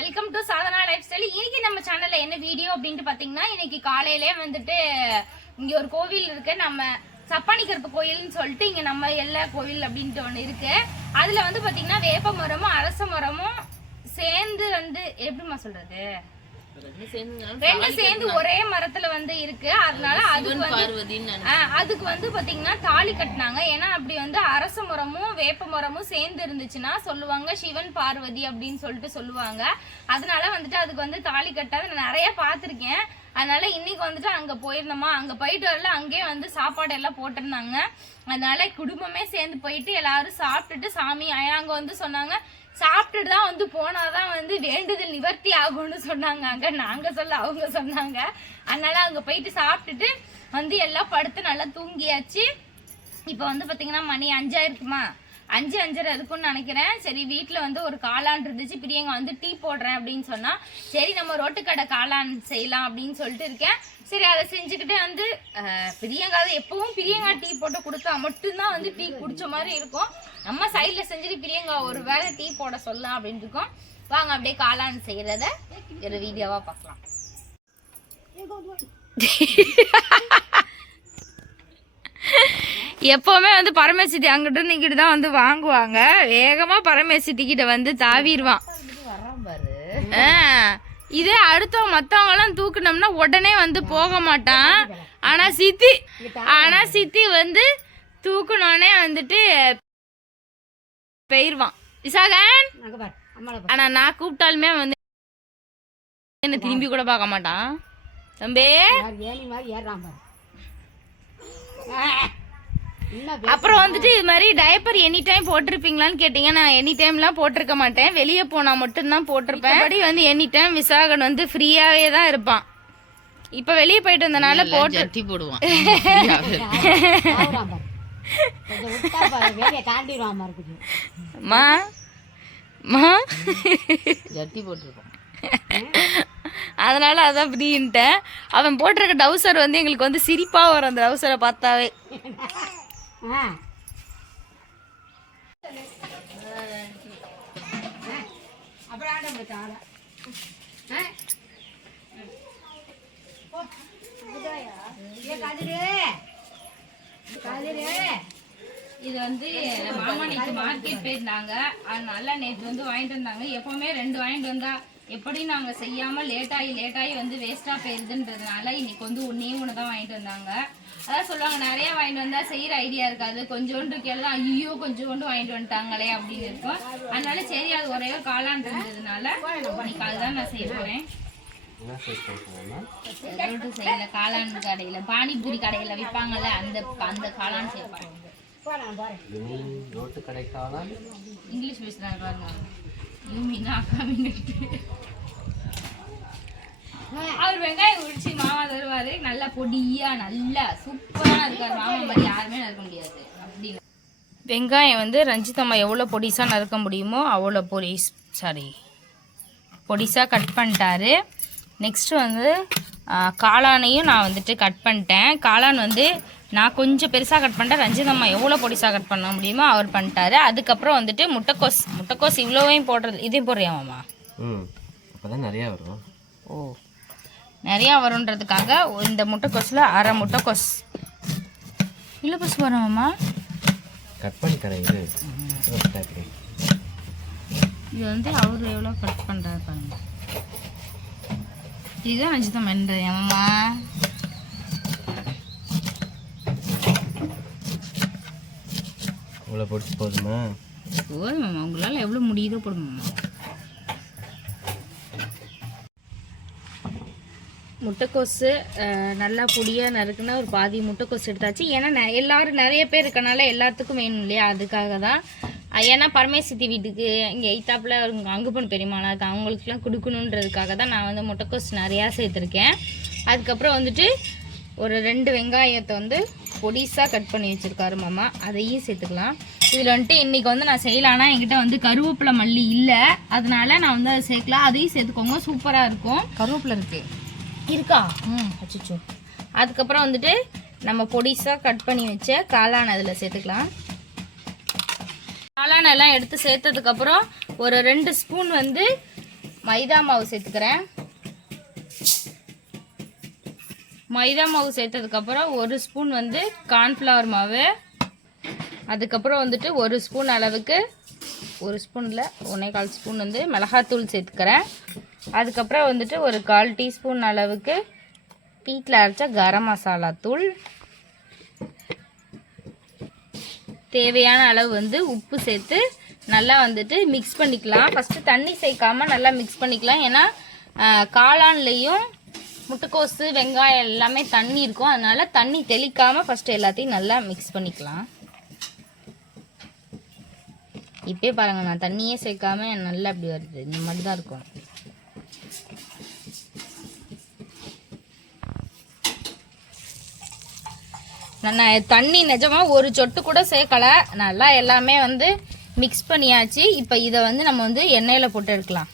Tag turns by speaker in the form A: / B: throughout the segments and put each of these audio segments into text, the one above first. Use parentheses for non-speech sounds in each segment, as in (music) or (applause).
A: Welcome to Sadhana life style இன்னைக்கு நம்ம சேனல்ல என்ன வீடியோ அப்படின்ட்டு பாத்தீங்கன்னா இன்னைக்கு காலையிலே வந்துட்டு இங்க ஒரு கோவில் இருக்கு. நம்ம சப்பானி கருப்பு கோயில்னு சொல்லிட்டு இங்க நம்ம எல்லா கோவில் அப்படின்ட்டு ஒண்ணு இருக்கு. அதுல வந்து பாத்தீங்கன்னா வேப்ப மரமும் அரச மரமும் சேர்ந்து வந்து எப்படிம்மா சொல்றது? ரெண்டு சேர்ந்து ஒரே மரத்துல வந்து இருக்கு. அதனால அதுக்கு வந்து அதுக்கு வந்து பாத்தீங்கன்னா தாலி கட்டினாங்க. ஏன்னா அப்படி வந்து அரச மரமும் வேப்ப மரமும் சேர்ந்து இருந்துச்சுன்னா சொல்லுவாங்க சிவன் பார்வதி அப்படின்னு சொல்லிட்டு சொல்லுவாங்க. அதனால வந்துட்டு அதுக்கு வந்து தாலி கட்டாத நான் நிறைய பார்த்திருக்கேன். அதனால இன்னைக்கு வந்துட்டு அங்க போயிருந்தோமா? அங்க போயிட்டு வரல. அங்கேயே வந்து சாப்பாடு எல்லாம் போட்டிருந்தாங்க. அதனால குடும்பமே சேர்ந்து போயிட்டு எல்லாரும் சாப்பிட்டுட்டு சாமி அங்க வந்து சொன்னாங்க சாப்பிட்டுட்டு தான் வந்து போனாதான் வந்து வேண்டுதல் நிவர்த்தி ஆகும்னு சொன்னாங்க. அங்க நாங்க சொல்ல அவங்க சொன்னாங்க. அதனால அங்க போயிட்டு சாப்பிட்டுட்டு வந்து எல்லாம் படுத்து நல்லா தூங்கியாச்சு. இப்போ வந்து பார்த்தீங்கன்னா மணி அஞ்சாயிருக்குமா? அஞ்சு அஞ்சரை இருக்கும்னு நினைக்கிறேன். சரி வீட்டில் வந்து ஒரு காளான் இருந்துச்சு. பிரியங்கா வந்து டீ போடுறேன் அப்படின்னு சொன்னா சரி நம்ம ரோட்டுக்கடை காளான் செய்யலாம் அப்படின்னு சொல்லிட்டு இருக்கேன். சரி அதை செஞ்சுக்கிட்டே வந்து பிரியங்கா எப்பவும் பிரியங்கா டீ போட்டு கொடுத்தா மட்டும்தான் வந்து டீ குடிச்ச மாதிரி இருக்கும். நம்ம சைடில் செஞ்சுட்டு பிரியங்கா ஒரு வேளை டீ போட சொல்லலாம் அப்படின்னு இருக்கோம். வாங்க அப்படியே காளான் செய்யறத ஒரு வீடியோவா பார்க்கலாம். (laughs) எப்பவுமே வந்து பரமேசிட்டி அங்கிட்ட இருந்து இங்கிட்டு தான் வந்து வாங்குவாங்க. வேகமா பரமேசிட்டி கிட்ட வந்து தாவிடுவான். இதே அடுத்தவங்க மற்றவங்களாம் தூக்குனோம்னா உடனே வந்து போக மாட்டான். ஆனா சித்தி ஆனா சித்தி வந்து தூக்குனோடனே வந்துட்டு பெயர்வான். விசாகன்? ஆனா நான் கூப்பிட்டாலுமே வந்து என்ன திரும்பி கூட பார்க்க மாட்டான். தம்பி?
B: மாதிரி ஏறான்
A: அப்புறம் வந்துட்டு இது மாதிரி டயப்பர் எனி டைம் போட்டிருப்பீங்களான்னு கேட்டீங்க நான் எனி டைம்லாம் போட்டிருக்க மாட்டேன். வெளியே போனா மட்டும்தான் போட்டிருப்பேன். படி வந்து எனி டைம் விசாகன் வந்து ஃப்ரீயாவே தான் இருப்பான். இப்ப வெளியே போயிட்டு வந்தனால போட்டு
C: போடுவான். (laughs)
A: மா மா.
C: ஜட்டி
A: அதனால அதான் அப்படின்ட்டேன் அவன் போட்டிருக்க டவுசர் வந்து எங்களுக்கு வந்து சிரிப்பா வரும் அந்த டவுசரை பார்த்தாவே.
B: ஆ அப்புறம் ஆட போயிட்டான் ஆட
A: இது வந்து மாமா நேற்று மார்க்கெட் போயிருந்தாங்க. அதனால நேற்று வந்து வாங்கிட்டு வந்தாங்க. எப்பவுமே ரெண்டு வாங்கிட்டு வந்தா எப்படி நாங்கள் செய்யாமல் லேட்டாகி லேட்டாகி வந்து வேஸ்ட்டாக போயிருதுன்றதுனால இன்னைக்கு வந்து ஒன்னே ஒன்று தான் வாங்கிட்டு வந்தாங்க. அதான் சொல்லுவாங்க நிறைய வாங்கிட்டு வந்தா செய்யற ஐடியா இருக்காது. கொஞ்சோண்டு இருக்கெல்லாம் ஐயோ கொஞ்சோண்டு வாங்கிட்டு வந்துட்டாங்களே அப்படின்னு இருக்கும். அதனால சரி அது ஒரே ஒரு காளான் இருந்ததுனால இன்னைக்கு அதுதான் நான் செய்ய போறேன். செய்யல காளான் கடையில பானிபூரி கடையில விற்பாங்கல்ல அந்த அந்த காளான்
D: கடைக்காலாம்
A: இங்கிலீஷ் பேசுறாங்க பாருங்க. யூ மீன் அக்கா மீன் அவர் வெங்காயம் உரிச்சு மாமா தருவாரு. நல்லா பொடியா நல்லா சூப்பரா இருக்காரு. மாமா மாதிரி யாருமே நறுக்க முடியாது. அப்படின்னு வெங்காயம் வந்து ரஞ்சிதம்மா எவ்வளோ பொடிசாக நறுக்க முடியுமோ அவ்வளோ பொடிஸ் சாரி பொடிசாக கட் பண்ணிட்டாரு. நெக்ஸ்ட் வந்து காளானையும் நான் வந்துட்டு கட் பண்ணிட்டேன். காளான் வந்து நான் கொஞ்சம் பெருசாக கட் பண்ணிட்டேன் ரஞ்சிதம்மா எவ்வளோ பொடிசாக கட் பண்ண முடியுமோ அவர் பண்ணிட்டாரு. அதுக்கப்புறம் வந்துட்டு முட்டைக்கோஸ் முட்டைக்கோஸ் இவ்வளோவையும் போடுறது இதையும் போடுறியாமாம்மா
D: ம். அப்போ தான் நிறையா வரும்.
A: ஓ. நிறையா வரும்ன்றதுக்காக இந்த முட்டைக்கோஸில் அரை முட்டைக்கோஸ். இல்லை பஸ் வரோமாம்மா
D: கட் பண்ணி தரேன் இது.
A: வந்து அவர் எவ்வளோ கட் பண்ணுறாரு பாருங்க. இதுதான் ரஞ்சிதம் பண்ணுறது ஏமாம்மா
D: இவ்வளோ பொடிச்சு போதுமா?
A: போதும் மாமா உங்களால் எவ்வளோ முடியுதோ போடுமாம்மா முட்டைக்கோஸு நல்லா பொடியாக நறுக்குன்னா ஒரு பாதி முட்டைக்கோஸ் எடுத்தாச்சு. ஏன்னா நெ- நிறைய பேர் இருக்கனால எல்லாத்துக்கும் வேணும் இல்லையா? அதுக்காக தான். ஏன்னா பரமேசித்தி வீட்டுக்கு இங்கே எய்த்தாப்பில் அங்கு பொண்ணு பெரியமாலாம் இருக்குது அவங்களுக்குலாம் கொடுக்கணுன்றதுக்காக தான் நான் வந்து முட்டைக்கோஸ் நிறையா சேர்த்துருக்கேன். அதுக்கப்புறம் வந்துட்டு ஒரு ரெண்டு வெங்காயத்தை வந்து பொடிசாக கட் பண்ணி வச்சுருக்காரு மாமா. அதையும் சேர்த்துக்கலாம். இதில் வந்துட்டு இன்றைக்கி வந்து நான் செய்யலான்னா என்கிட்ட வந்து கருவேப்பிலை மல்லி இல்லை. அதனால நான் வந்து அதை சேர்க்கலாம். அதையும் சேர்த்துக்கோங்க. சூப்பராக இருக்கும்.
C: கருவேப்பில இருக்குது
A: இருக்கா? ம். அச்சோ அதுக்கப்புறம் வந்துட்டு நம்ம பொடிசாக கட் பண்ணி வச்ச காளான் அதில் சேர்த்துக்கலாம். காளான் எல்லாம் எடுத்து சேர்த்ததுக்கப்புறம் ஒரு ரெண்டு ஸ்பூன் வந்து மைதா மாவு சேர்த்துக்கிறேன். மைதா மாவு சேர்த்ததுக்கப்புறம் ஒரு ஸ்பூன் வந்து கார்ன்ஃப்ளவர் மாவு. அதுக்கப்புறம் வந்துட்டு ஒரு ஸ்பூன் அளவுக்கு ஒரு ஸ்பூனில் ஒன்றே கால் ஸ்பூன் வந்து மிளகாத்தூள் சேர்த்துக்கிறேன். அதுக்கப்புறம் வந்துட்டு ஒரு கால் டீஸ்பூன் அளவுக்கு வீட்டில் அரைச்ச கரம் மசாலா தூள். தேவையான அளவு வந்து உப்பு சேர்த்து நல்லா வந்துட்டு மிக்ஸ் பண்ணிக்கலாம். ஃபஸ்ட்டு தண்ணி சேர்க்காம நல்லா மிக்ஸ் பண்ணிக்கலாம். ஏன்னா ஆஹ், காளான்லேயும் முட்டைக்கோசு வெங்காயம் எல்லாமே தண்ணி இருக்கும். அதனால தண்ணி தெளிக்காமல் ஃபஸ்ட்டு எல்லாத்தையும் நல்லா மிக்ஸ் பண்ணிக்கலாம். இப்பயே பாருங்கள் நான் தண்ணியே சேர்க்காம நல்லா அப்படி வருது. இந்த மாதிரி தான் இருக்கும். நான் தண்ணி நிஜமா ஒரு சொட்டு கூட சேர்க்கல. நல்லா எல்லாமே வந்து மிக்ஸ் பண்ணியாச்சு. இப்போ இதை வந்து நம்ம வந்து எண்ணெயில் போட்டு எடுக்கலாம்.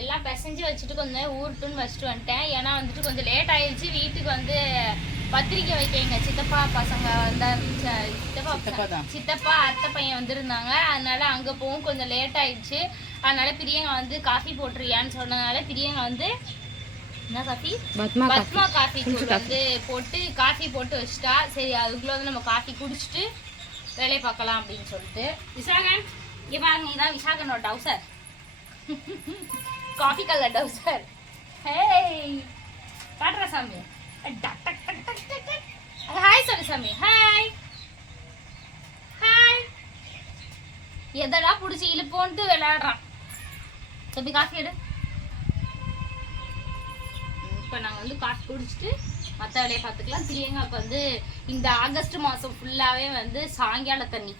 A: எல்லாம் பிசைஞ்சு வச்சுட்டு கொஞ்சம் ஊருட்டுன்னு வச்சுட்டு வந்துட்டேன். ஏன்னா வந்துட்டு கொஞ்சம் லேட் ஆயிடுச்சு. வீட்டுக்கு வந்து பத்திரிக்கை வைக்க சித்தப்பா பசங்க வந்தா சித்தப்பா சித்தப்பா அத்தை பையன் வந்திருந்தாங்க. அதனால அங்க போகவும் கொஞ்சம் லேட் ஆயிடுச்சு. அதனால பிரியங்கா வந்து காஃபி போட்டுறியான்னு சொன்னதுனால பிரியங்கா வந்து என்ன காஃபி?
C: பத்மா
A: பத்மா காஃபி தூள் வந்து போட்டு காஃபி போட்டு வச்சுட்டா சரி அதுக்குள்ள வந்து நம்ம காஃபி குடிச்சிட்டு வேலையை பார்க்கலாம் அப்படின்னு சொல்லிட்டு. விசாகன் இங்க பாருங்க இதான் விசாகனோட டவுசர். காஃபி கலர் டவுசர். ஹேய்! காட்டுற சாமி. ஹாய் சொல்லு சாமி. ஹாய் ஹாய் எதடா பிடிச்சி இழுப்போன்ட்டு விளையாடுறான். தம்பி காஃபி எடு. இப்போ நாங்கள் வந்து காஃபி குடிச்சிட்டு மற்ற வேலையை பார்த்துக்கலாம். பிரியங்காவுக்கு வந்து இந்த ஆகஸ்ட் மாதம் ஃபுல்லாகவே வந்து சாயங்கால தண்ணி.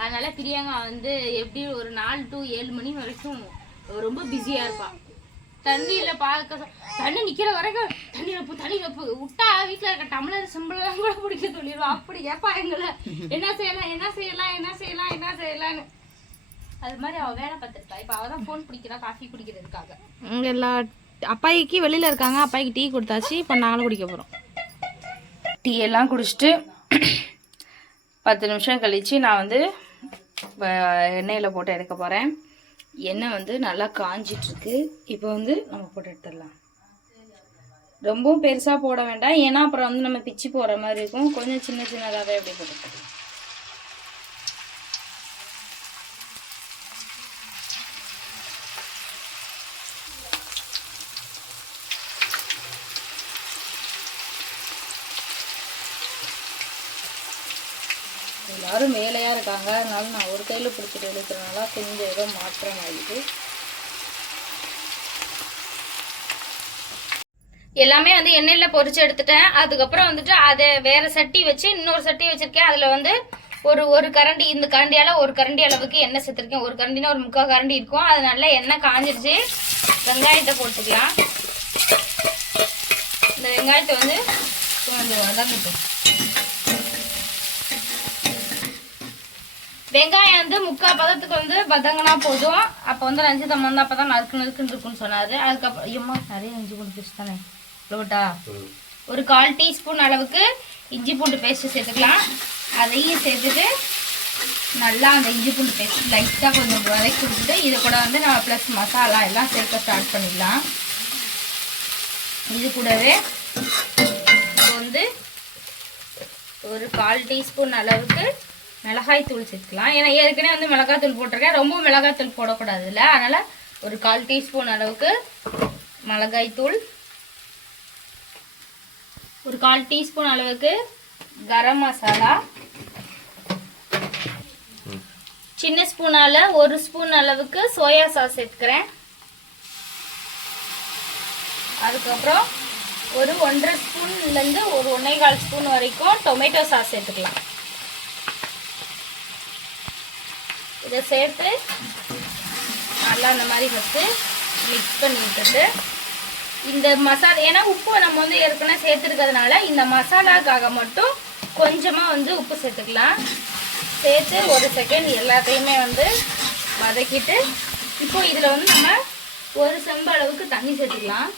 A: அதனால பிரியங்கா வந்து எப்படி ஒரு நாலு டு ஏழு மணி வரைக்கும் ரொம்ப பிஸியாக இருப்பாள் தண்ணியில் பார்க்க தண்ணி நிற்கிற வரைக்கும் தண்ணி வைப்பு தண்ணி வைப்பு. விட்டா வீட்டில் இருக்க டம்ளர் சிம்பிளெலாம் கூட பிடிக்க சொல்லிடுவோம் அப்படி கேட்பா எங்களை. என்ன செய்யலாம் என்ன செய்யலாம் என்ன செய்யலாம் என்ன செய்யலாம்னு. அது மாதிரி அவள் வேலை பார்த்துருக்கா. இப்போ அவள் தான் ஃபோன் பிடிக்கிறா காஃபி குடிக்கிறதுக்காக.
C: எல்லா அப்பாய்க்கு வெளியில் இருக்காங்க அப்பாய்க்கு டீ கொடுத்தாச்சு இப்போ நாங்களும் குடிக்க போகிறோம்
A: டீ எல்லாம் குடிச்சிட்டு பத்து நிமிஷம் கழித்து நான் வந்து எண்ணெயில் போட்டு எடுக்க போகிறேன் எண்ணெய் வந்து நல்லா காஞ்சிட்ருக்கு. இப்போ வந்து நம்ம போட்டு எடுத்துடலாம். ரொம்பவும் பெருசாக போட வேண்டாம். ஏன்னா அப்புறம் வந்து நம்ம பிச்சு போகிற மாதிரி இருக்கும். கொஞ்சம் சின்ன சின்னதாகவே அப்படி போட்டு எல்லாரும் வேலையாக இருக்காங்க. அதனால நான் ஒரு கையில் பிடிச்சிட்டு இழுக்கிறனால கொஞ்சம் ஏதோ மாற்றம் ஆகிடுது எல்லாமே வந்து எண்ணெயில் பொரிச்சு எடுத்துட்டேன். அதுக்கப்புறம் வந்துட்டு அதை வேற சட்டி வச்சு இன்னொரு சட்டி வச்சிருக்கேன். அதில் வந்து ஒரு ஒரு கரண்டி இந்த கரண்டியால ஒரு கரண்டி அளவுக்கு எண்ணெய் சேர்த்துருக்கேன். ஒரு கரண்டினா ஒரு முக்கால் கரண்டி இருக்கும். அது நல்லா எண்ணெய் காஞ்சிருச்சு. வெங்காயத்தை போட்டுக்கலாம். இந்த வெங்காயத்தை வந்து கொஞ்சம் வதங்கட்டும். வெங்காயம் வந்து முக்கால் பதத்துக்கு வந்து வதங்கினா போதும். அப்போ வந்து ரஞ்சிதம் வந்து அப்போ தான் நறுக்கு நறுக்குன்னு இருக்குன்னு சொன்னார். அதுக்கப்புறம் ஐயம்மா நிறைய இஞ்சி பூண்டு பேஸ்ட் தானே? இவ்வளோட்டா ஒரு கால் டீஸ்பூன் அளவுக்கு இஞ்சி பூண்டு பேஸ்ட்டு சேர்த்துக்கலாம். அதையும் சேர்த்துட்டு நல்லா அந்த இஞ்சி பூண்டு பேஸ்ட் லைட்டாக கொஞ்சம் வதக்கி கொடுத்துட்டு இதை கூட வந்து நம்ம ப்ளஸ் மசாலா எல்லாம் சேர்க்க ஸ்டார்ட் பண்ணிடலாம். இது கூடவே இப்போ வந்து ஒரு கால் டீஸ்பூன் அளவுக்கு மிளகாய் தூள் சேர்த்துக்கலாம். ஏன்னா ஏற்கனவே வந்து மிளகாய் தூள் போட்டிருக்கேன். ரொம்ப மிளகாய் தூள் போடக்கூடாது இல்லை அதனால் ஒரு கால் டீஸ்பூன் அளவுக்கு மிளகாய் தூள். ஒரு கால் டீஸ்பூன் அளவுக்கு கரம் மசாலா. சின்ன ஸ்பூனால ஒரு ஸ்பூன் அளவுக்கு சோயா சாஸ் சேர்த்துக்கிறேன். அதுக்கப்புறம் ஒரு ஒன்றரை ஸ்பூன்லேருந்து ஒரு ஒன்றே கால் ஸ்பூன் வரைக்கும் டொமேட்டோ சாஸ் சேர்த்துக்கலாம். இதை சேர்த்து நல்லா அந்த மாதிரி ஃபஸ்ட்டு மிக்ஸ் பண்ணி விட்டுட்டு இந்த மசாலா ஏன்னா உப்பு நம்ம வந்து ஏற்கனவே சேர்த்துருக்கிறதுனால இந்த மசாலாக்காக மட்டும் கொஞ்சமாக வந்து உப்பு சேர்த்துக்கலாம். சேர்த்து ஒரு செகண்ட் எல்லாத்தையுமே வந்து வதக்கிட்டு இப்போது இதில் வந்து நம்ம ஒரு செம்பு அளவுக்கு தண்ணி சேர்த்துக்கலாம்.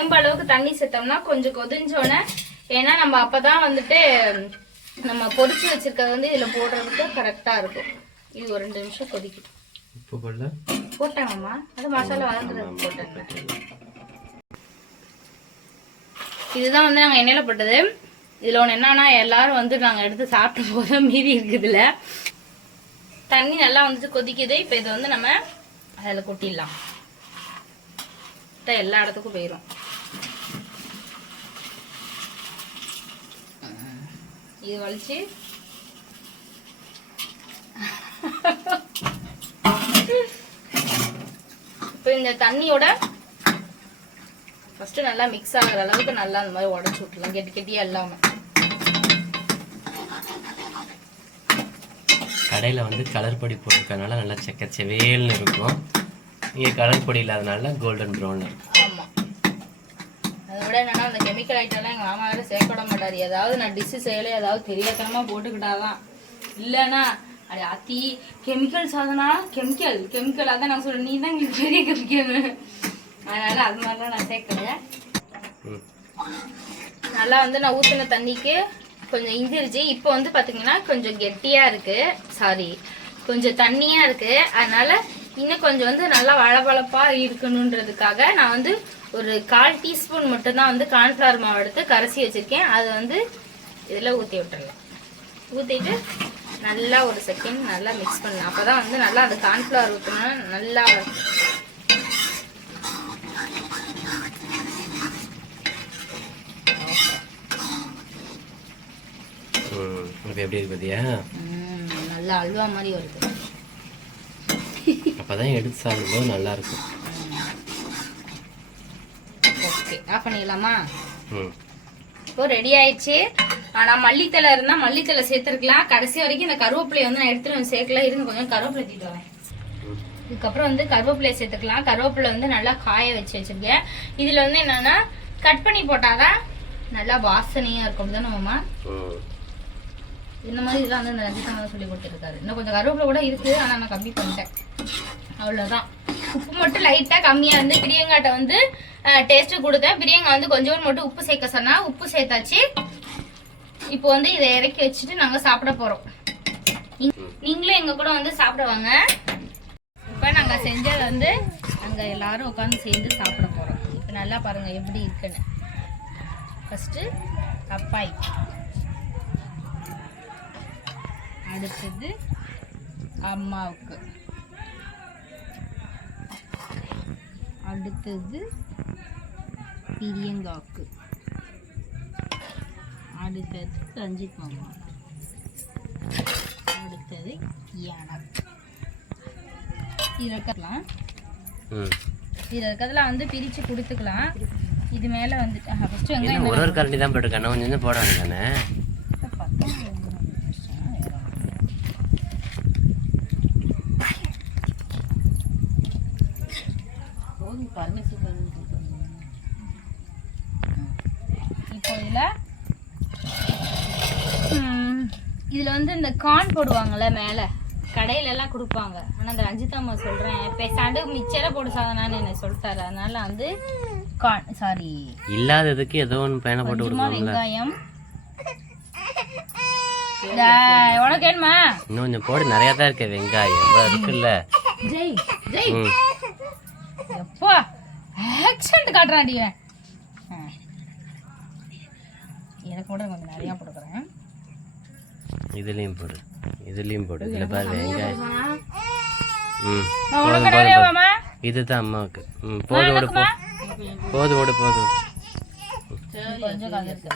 A: செம்பு அளவுக்கு தண்ணி சேர்த்தோம்னா கொஞ்சம் கொதிஞ்சோடனே ஏன்னா நம்ம அப்பதான் வந்துட்டு நம்ம பொரிச்சு வச்சிருக்கிறது வந்து இதுல போடுறதுக்கு கரெக்டா இருக்கும். இது ஒரு ரெண்டு நிமிஷம் கொதிக்கட்டும்
D: உப்பு போடல?
A: போட்டாங்கம்மா அது மசாலா வதங்குறதுக்கு போட்டாங்க இதுதான் வந்து நாங்கள் எண்ணெயில் போட்டது. இதில் ஒன்று என்னன்னா எல்லாரும் வந்து நாங்கள் எடுத்து சாப்பிட்ட போது மீதி இருக்குதுல. தண்ணி நல்லா வந்துட்டு கொதிக்குது. இப்போ இதை வந்து நம்ம அதில் கொட்டிடலாம். எல்லா இடத்துக்கும் போயிடும் இது வலிச்சு. இப்போ இந்த தண்ணியோட ஃபஸ்ட்டு நல்லா மிக்ஸ் ஆகுற அளவுக்கு நல்லா அந்த மாதிரி உடச்சி விட்டுலாம் கெட்டி கெட்டியாக இல்லாமல்
D: கடையில் வந்து கலர் பொடி போட்டிருக்கனால நல்லா செக்க செவேல்னு இருக்கும். இங்கே கலர் பொடி இல்லாதனால கோல்டன் ப்ரௌன்
A: இருக்கும் அந்த கெமிக்கல் ஐட்டம்லாம் எங்கள் மாமா வேற சேர்க்க மாட்டார். ஏதாவது நான் டிஷ்ஷு செய்யலை ஏதாவது தெரியாதனமாக போட்டுக்கிட்டாதான். இல்லைன்னா அடி அத்தி கெமிக்கல் சாதனா கெமிக்கல் கெமிக்கல் அதான் நான் சொல்றேன். நீ தான் எங்களுக்கு பெரிய கெமிக்கல் அதனால அது மாதிரிலாம் நான் சேர்க்கல. நல்லா வந்து நான் ஊற்றின தண்ணிக்கு கொஞ்சம் இஞ்சிருச்சு இப்போ வந்து பார்த்தீங்கன்னா கொஞ்சம் கெட்டியாக இருக்கு. சாரி கொஞ்சம் தண்ணியாக இருக்கு. அதனால இன்னும் கொஞ்சம் வந்து நல்லா வளபளப்பாக இருக்கணுன்றதுக்காக நான் வந்து ஒரு கால் டீஸ்பூன் மட்டும்தான் வந்து கார்ன்ஃப்ளவர் மாவு எடுத்து கரைச்சி வச்சிருக்கேன். அதை வந்து இதில் ஊற்றி விட்டுறலாம். ஊற்றிட்டு நல்லா ஒரு செகண்ட் நல்லா மிக்ஸ் பண்ணலாம். அப்போ தான் வந்து நல்லா அந்த கார்ன்ஃப்ளவர் ஊற்றினா நல்லா
D: எப்படி இருக்கு பார்த்தியா
A: நல்லா அல்வா மாதிரி வருது.
D: அப்போ தான் எடுத்து சாப்பிடும்போது நல்லா இருக்கும்.
A: ஆஃப் பண்ணிடலாமா?
D: ம்.
A: இப்போ ரெடி ஆயிடுச்சு. ஆனா மல்லித்தலை இருந்தா மல்லித்தலை சேர்த்துருக்கலாம். கடைசி வரைக்கும் இந்த கருவேப்பிலையை வந்து நான் எடுத்துட்டு வந்து சேர்க்கல. இருந்து கொஞ்சம் கருவேப்பிலை தீட்டு வரேன். இதுக்கப்புறம் வந்து கருவேப்பிலையை சேர்த்துக்கலாம். கருவேப்பிலை வந்து நல்லா காய வச்சு வச்சிருக்கேன். இதுல வந்து என்னன்னா கட் பண்ணி போட்டாதான் நல்லா வாசனையா இருக்கும். தானே மாமா? இந்த மாதிரி இதெல்லாம் வந்து இந்த ரஞ்சிதா சொல்லி கொடுத்துருக்காரு. இன்னும் கொஞ்சம் கருவேப்பிலை கூட இருக்கு ஆனா நான் கம்மி பண்ணிட்டேன். அவ்வளவுதான். உப்பு மட்டும் லைட்டா கம்மியா இருந்து பிரியங்காட்ட வந்து டேஸ்ட் கொடுத்தேன். பிரியங்கா வந்து கொஞ்சோண்டு மட்டும் உப்பு சேர்க்க சொன்னா உப்பு சேர்த்தாச்சு. இப்போ வந்து இதை இறக்கி வச்சுட்டு நாங்க சாப்பிட போறோம். நீ- நீங்களும் எங்க கூட வந்து சாப்பிட வாங்க இப்போ நாங்க செஞ்சது வந்து அங்க எல்லாரும் உட்காந்து சேர்ந்து சாப்பிட போறோம். இப்போ நல்லா பாருங்க எப்படி இருக்குன்னு. ஃபர்ஸ்ட் அப்பாய் அடுத்தது அம்மாவுக்கு. அடுத்தது பிரியங்காவுக்கு அடுத்தது ரஞ்சித் மாமா அடுத்தது எனக்கு இதில் இருக்கலாம் இதில் இருக்கிறதுல வந்து பிரித்து கொடுத்துக்கலாம். இது மேலே வந்து ஃபஸ்ட்டு வெங்காயம்
D: ஒரு ஒரு கரண்டி தான் போட்டிருக்கேன் கொஞ்சம் கொஞ்சம் போட வேண்டியதானே
A: இப்போ இதில் இதில் வந்து இந்த கார்ன் போடுவாங்கல்ல மேலே? கடையில எல்லாம் கொடுப்பாங்க. ஆனால் அந்த ரஞ்சித் அம்மா சொல்கிறேன் பேசாண்டு மிச்சரை போட்டு சாதனான்னு என்ன சொல்லிட்டாரு. அதனால வந்து கார்ன் சாரி
D: இல்லாததுக்கு ஏதோ ஒன்று பேனை போட்டு
A: கொஞ்சமா வெங்காயம். டேய், உனக்கு வேணுமா?
D: இன்னும் கொஞ்சம் போடு நிறையா தான் இருக்கு வெங்காயம். இவ்வளோ இருக்குல்ல.
A: ஜெய் ஜெய்.
D: ம்.
A: எப்பா ஆக்சன்ட் காட்டுறான் இவன். ஆ. எனக்கு கூட கொஞ்சம் நிறையா போட்டுக்கிறேன்.
D: இதுலேயும் போடு. இதுலேயும் போடு. இதில் பாரு வெங்காயம் ம் போதும் இதுதான் அம்மாவுக்கு. ம் போது ஓடு போ. போது ஓடு போதும்
A: கொஞ்சம் இருக்கு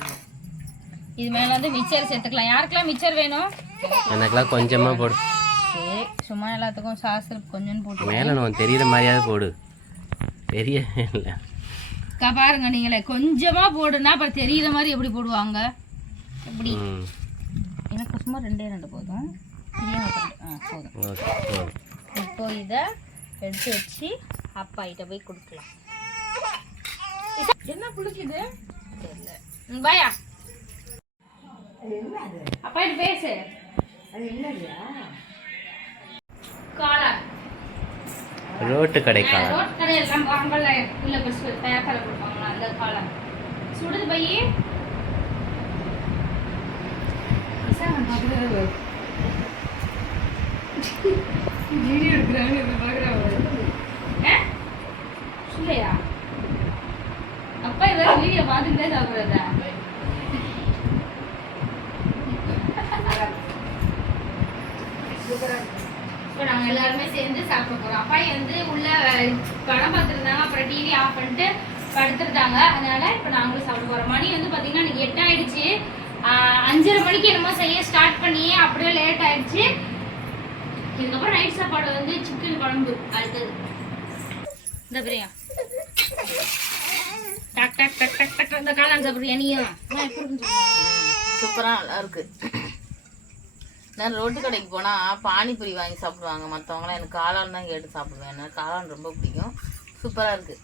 A: இது மேல வந்து மிச்சர் சேர்த்துக்கலாம். யாருக்கெல்லாம் மிச்சர் வேணும்?
D: எனக்கெல்லாம் கொஞ்சமாக போடு.
A: சும்மா எல்லாத்துக்கும் சாஸ் கொஞ்சம் போட்டு
D: மேலே நான் தெரியுற மாதிரியாவது போடு. தெரிய இல்லை.
A: பாருங்க நீங்களே. கொஞ்சமா போடுனா அப்புறம் தெரியுற மாதிரி எப்படி போடுவாங்க? எப்படி? எனக்கு சும்மா ரெண்டே ரெண்டு போதும். ஆ போதும். இப்போ இதை எடுத்து வச்சு அப்பா கிட்ட போய் கொடுக்கலாம். என்ன தெரியல. ம், பாயா அப்பா கிட்ட பேசு. காளான்.
D: ரோட்டு கடைக்காரன்
A: ரோட் கடையில் வாங்கல. உள்ள பஸ் பேப்பரை கொடுப்பாங்களா அந்த காளான். சுடுது பையே. வீடியோ எடுக்கிறாங்க இல்லையா அப்பா ஏதாவது வீடியோ பார்த்துட்டு சாப்பிடுறதா இப்போ நாங்கள் எல்லாருமே சேர்ந்து சாப்பிட போகிறோம் அப்பாயி வந்து உள்ள படம் பார்த்துருந்தாங்க அப்புறம் டிவி ஆஃப் பண்ணிட்டு படுத்துருந்தாங்க அதனால இப்போ நாங்களும் சாப்பிட போகிறோம் மணி வந்து பார்த்தீங்கன்னா இன்னைக்கு ஆயிடுச்சு அஞ்சரை மணிக்கு என்னமோ செய்ய ஸ்டார்ட் பண்ணி அப்படியே லேட் ஆயிடுச்சு. இதுக்கப்புறம் நைட் சாப்பாடு வந்து சிக்கன் குழம்பு அடுத்தது. இந்த பிரியா. டக் டக் டக் டக் டக் இந்த காளான் சாப்பிடுறியா நீயும்.
C: சூப்பராக நல்லா இருக்கு நான் ரோட்டு கடைக்கு போனால் பானிபூரி வாங்கி சாப்பிடுவாங்க. மற்றவங்களாம் எனக்கு காளான் தான் கேட்டு சாப்பிடுவேன். எனக்கு காளான் ரொம்ப பிடிக்கும். சூப்பராக இருக்கு.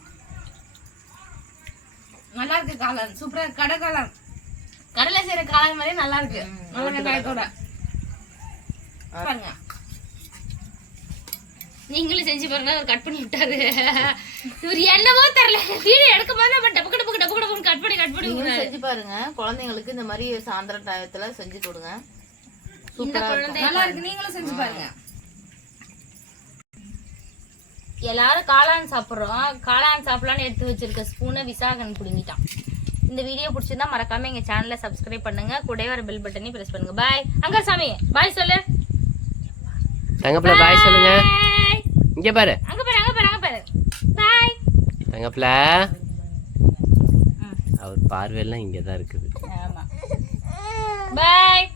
A: நல்லா இருக்கு காளான். சூப்பரா இருக்கு. கடை காளான்.
C: கடையில் செய்கிற காளான் மாதிரியே நல்லா இருக்கு.
A: நல்ல வெங்காயத்தோட பாருங்க. நீங்களும் செஞ்சு பாருங்க அவர் கட் பண்ணி விட்டாரு. இவர் என்னவோ தெரியல. வீடியோ எடுக்கும் போது நம்ம டப்பு டப்பு டப்பு டப்பு கட் பண்ணி கட் பண்ணி
C: செஞ்சு பாருங்க. குழந்தைங்களுக்கு இந்த மாதிரி சாயந்தர டயத்தில் செஞ்சு கொடுங்க.
A: நல்லா இருக்கு. நீங்களும் செஞ்சு பாருங்க. எல்லாரும் காளான் சாப்பிட்றோம். காளான் சாப்பிடலான்னு எடுத்து வச்சிருக்க ஸ்பூனை விசாகன் பிடுங்கிட்டான். இந்த வீடியோ பிடிச்சிருந்தா மறக்காம எங்க சேனலை சப்ஸ்கிரைப் பண்ணுங்க. கூடவே வர பெல் பட்டனையும் பிரஸ் பண்ணுங்க. பாய் அங்க சாமி பாய் சொல்லு.
D: தங்கப்பிள்ள பாய் சொல்லுங்க. இங்க பாரு.
A: அங்க பாரு அங்க பாரு அங்க பாரு. பாய்
D: தங்கப்பிள்ள. அவர் பார்வையெல்லாம் இங்கே தான் இருக்குது.
A: ஆமா. பாய்